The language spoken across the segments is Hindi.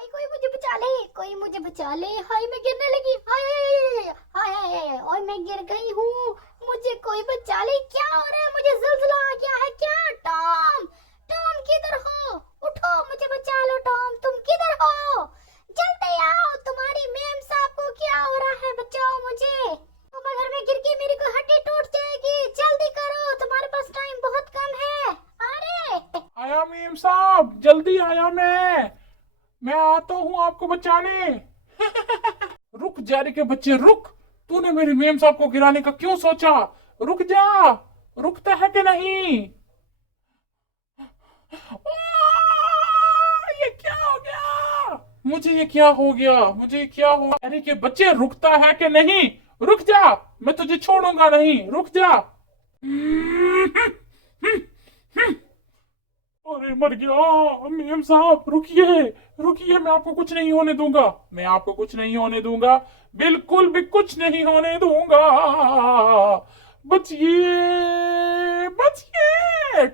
हाय कोई मुझे बचा ले, कोई मुझे बचा ले। हाय मैं गिरने लगी। हाय हाय हाय हाय हाय, और मैं गिर गई हूँ। मुझे कोई बचा ले। क्या हो रहा है? मुझे ज़िलज़िला आ गया है क्या? टॉम, टॉम किधर हो? उठो, मुझे बचा लो। टॉम तुम किधर हो? जल्दी आओ, तुम्हारी मैम साहब को क्या हो रहा है? बचाओ मुझे। तुम अगर मैं गिर गई मेरी को हड्डी टूट जाएगी। जल्दी करो, तुम्हारे पास टाइम बहुत कम है। अरे आया मेम साहब, जल्दी आया मैं आता हूँ आपको बचाने। रुक जा रे के बच्चे रुक। तूने मेरी मेम साहब को गिराने का क्यों सोचा? रुक जा। रुकता है कि नहीं? ये क्या हो गया? मुझे ये क्या हो गया? मुझे ये क्या हो? अरे के बच्चे रुकता है कि नहीं? रुक जा। मैं तुझे छोड़ूंगा नहीं। रुक जा। अरे मर गया। मेम साहब रुकिए। रुकिए, मैं आपको कुछ नहीं होने दूंगा। मैं आपको कुछ नहीं होने दूंगा। बिल्कुल भी कुछ नहीं होने दूंगा। बचिए बचिए।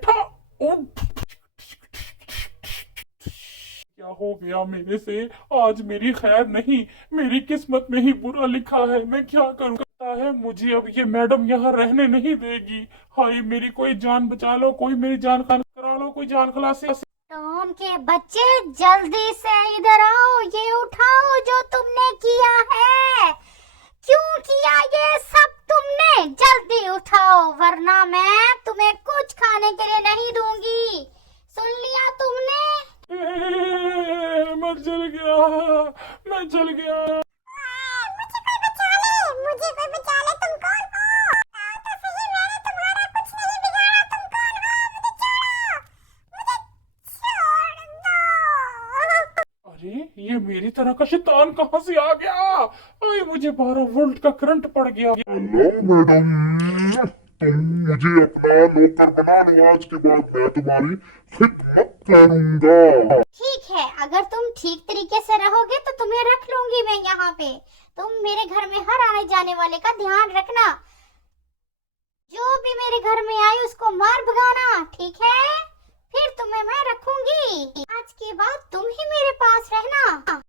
क्या हो गया मेरे से? आज मेरी खैर नहीं। मेरी किस्मत में ही बुरा लिखा है। मैं क्या करूं? लगता है मुझे अब ये मैडम यहाँ रहने नहीं देगी। हाय मेरी कोई जान बचा लो, कोई मेरी जान करा लो, कोई जान खलासी। टॉम के बच्चे जल्दी से इधर आओ। ये उठाओ जो तुमने किया है। क्यों किया ये सब तुमने? जल्दी उठाओ वरना मैं तुम्हें कुछ खाने के लिए नहीं दूंगी। सुन लिया तुमने? मैं जल गया। मैं जल गया। मुझे कोई बचा ले, मुझे कोई बचा ले। तुम कौन हो? तो सही, मैंने तुम्हारा कुछ नहीं बिगाड़ा। तुम कौन हो? मुझे छोड़ो, मुझे छोड़ दो। अरे ये मेरी तरह का शैतान कहाँ से आ गया? अरे मुझे 12 वोल्ट का करंट पड़ गया। हेलो मैडम, तुम मुझे अपना नौकर बना लो। आज के बाद मैं तुम्हारी खिदमत करूंगा। ठीक है, अगर तुम ठीक तरीके से रहोगे तो तुम्हें रख लूंगी मैं यहाँ पे। तुम मेरे घर में हर आने जाने वाले का ध्यान रखना। जो भी मेरे घर में आए उसको मार भगाना, ठीक है? फिर तुम्हें मैं रखूंगी। आज के बाद तुम ही मेरे पास रहना।